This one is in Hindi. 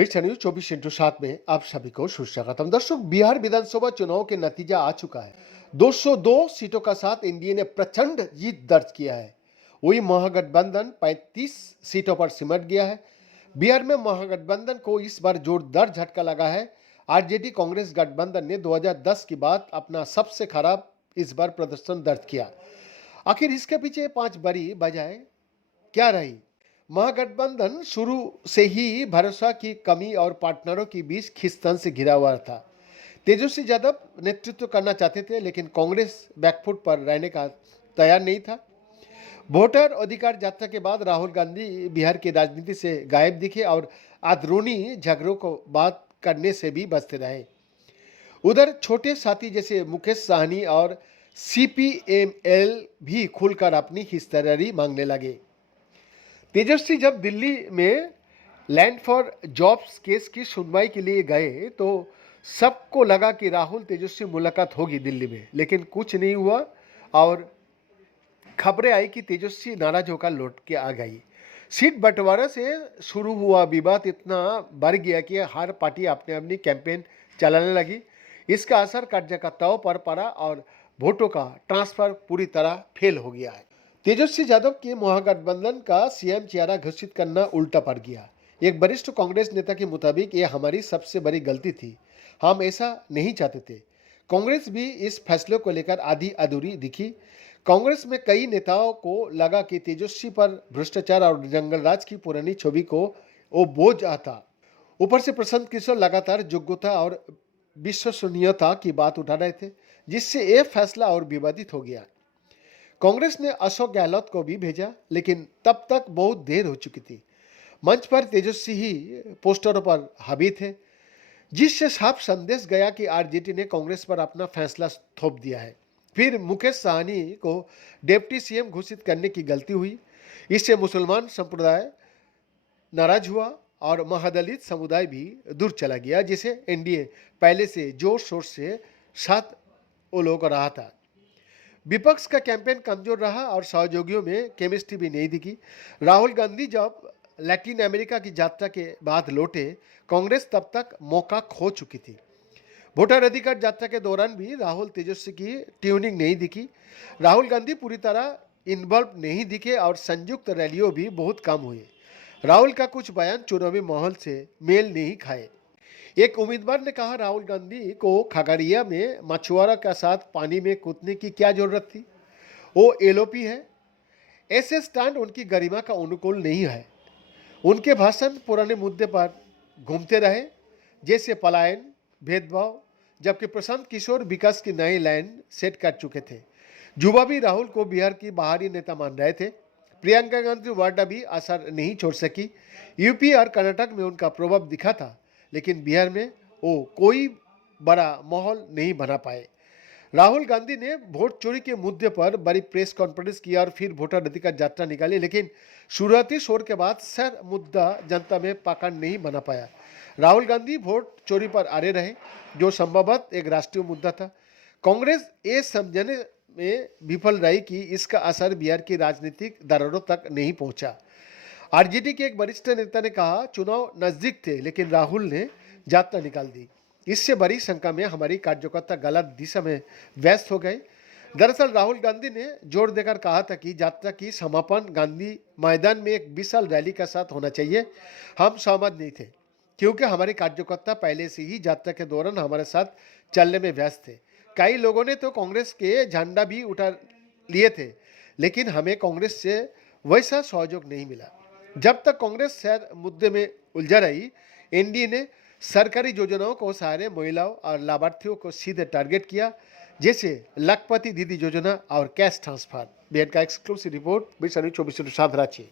बीच न्यूज 24/7 में आप सभी को सुस्वागतम। दर्शक, बिहार विधानसभा चुनाव के नतीजा आ चुका है। 202 सीटों का साथ एनडीए ने प्रचंड जीत दर्ज किया है। वही महागठबंधन 35 सीटों पर सिमट गया है। बिहार में महागठबंधन को इस बार जोरदार झटका लगा है। आरजेडी कांग्रेस गठबंधन ने 2010 की बाद अपना सबसे खराब इस बार प्रदर्शन दर्ज किया। आखिर इसके पीछे 5 बड़ी वजह क्या रही? महागठबंधन शुरू से ही भरोसा की कमी और पार्टनरों के बीच खींचतान से घिरा हुआ था। तेजस्वी यादव नेतृत्व करना चाहते थे, लेकिन कांग्रेस बैकफुट पर रहने का तैयार नहीं था। वोटर अधिकार यात्रा के बाद राहुल गांधी बिहार की राजनीति से गायब दिखे और अंदरूनी झगड़ों को बात करने से भी बचते रहे। उधर छोटे साथी जैसे मुकेश सहनी और सीपीएमएल भी खुलकर अपनी हिस्सेदारी मांगने लगे। तेजस्वी जब दिल्ली में लैंड फॉर जॉब्स केस की सुनवाई के लिए गए तो सबको लगा कि राहुल तेजस्वी मुलाकात होगी दिल्ली में, लेकिन कुछ नहीं हुआ और खबरें आई कि तेजस्वी नाराज होकर लौट के आ गई। सीट बंटवारा से शुरू हुआ विवाद इतना बढ़ गया कि हर पार्टी अपने अपनी कैंपेन चलाने लगी। इसका असर कार्यकर्ताओं पर पड़ा और वोटों का ट्रांसफर पूरी तरह फेल हो गया है। तेजस्वी यादव के महागठबंधन का सीएम चेहरा घोषित करना उल्टा पड़ गया। एक वरिष्ठ कांग्रेस नेता के मुताबिक यह हमारी सबसे बड़ी गलती थी, हम ऐसा नहीं चाहते थे। कांग्रेस भी इस फैसले को लेकर आधी अधूरी दिखी। कांग्रेस में कई नेताओं को लगा कि तेजस्वी पर भ्रष्टाचार और जंगलराज की पुरानी छवि को वो बोझ आता। ऊपर से प्रशांत किशोर लगातार योग्यता और विश्वसनीयता की बात उठा रहे थे, जिससे यह फैसला और विवादित हो गया। कांग्रेस ने अशोक गहलोत को भी भेजा, लेकिन तब तक बहुत देर हो चुकी थी। मंच पर तेजस्वी ही पोस्टरों पर हावी थे, जिससे साफ संदेश गया कि आरजेडी ने कांग्रेस पर अपना फैसला थोप दिया है। फिर मुकेश सहनी को डिप्टी सीएम घोषित करने की गलती हुई। इससे मुसलमान संप्रदाय नाराज हुआ और महादलित समुदाय भी दूर चला गया, जिसे एनडीए पहले से जोर शोर से साथ वो लोग रहा था। विपक्ष का कैंपेन कमजोर रहा और सहयोगियों में केमिस्ट्री भी नहीं दिखी। राहुल गांधी जब लैटिन अमेरिका की यात्रा के बाद लौटे, कांग्रेस तब तक मौका खो चुकी थी। वोटर अधिकार यात्रा के दौरान भी राहुल तेजस्वी की ट्यूनिंग नहीं दिखी। राहुल गांधी पूरी तरह इन्वॉल्व नहीं दिखे और संयुक्त रैलियों भी बहुत कम हुए। राहुल का कुछ बयान चुनावी माहौल से मेल नहीं खाए। एक उम्मीदवार ने कहा, राहुल गांधी को खगड़िया में मछुआरा के साथ पानी में कूदने की क्या जरूरत थी? वो एलओपी है। ऐसे स्टैंड उनकी गरिमा का अनुकूल नहीं है। उनके भाषण पुराने मुद्दे पर घूमते रहे, जैसे पलायन, भेदभाव, जबकि प्रशांत किशोर विकास की नई लाइन सेट कर चुके थे। युवा भी राहुल को बिहार की बाहरी नेता मान रहे थे। प्रियंका गांधी वाड्रा भी असर नहीं छोड़ सकी। यूपी और कर्नाटक में उनका प्रभाव दिखा था, लेकिन बिहार में वो कोई बड़ा माहौल नहीं बना पाए। राहुल गांधी ने वोट चोरी के मुद्दे पर बड़ी प्रेस कॉन्फ्रेंस किया और फिर वोटर अधिकार यात्रा निकाली, लेकिन शुरुआती शोर के बाद सर मुद्दा जनता में पकड़ नहीं बना पाया। राहुल गांधी वोट चोरी पर अड़े रहे, जो संभवतः एक राष्ट्रीय मुद्दा था। कांग्रेस ये समझने में विफल रही कि इसका असर बिहार की राजनीतिक दरारों तक नहीं पहुंचा। आरजेडी के एक वरिष्ठ नेता ने कहा, चुनाव नजदीक थे लेकिन राहुल ने यात्रा निकाल दी। इससे बड़ी संख्या में हमारी कार्यकर्ता गलत दिशा में व्यस्त हो गए। दरअसल राहुल गांधी ने जोर देकर कहा था कि यात्रा की समापन गांधी मैदान में एक विशाल रैली के साथ होना चाहिए। हम सहमत नहीं थे, क्योंकि हमारे कार्यकर्ता पहले से ही यात्रा के दौरान हमारे साथ चलने में व्यस्त थे। कई लोगों ने तो कांग्रेस के झंडा भी उठा लिए थे, लेकिन हमें कांग्रेस से वैसा सहयोग नहीं मिला। जब तक कांग्रेस शहर मुद्दे में उलझा रही, एनडीए ने सरकारी योजनाओं को सहारे महिलाओं और लाभार्थियों को सीधे टारगेट किया, जैसे लखपति दीदी योजना और कैश ट्रांसफर। बिहार का एक्सक्लूसिव रिपोर्ट, बीच 24/7 रांची।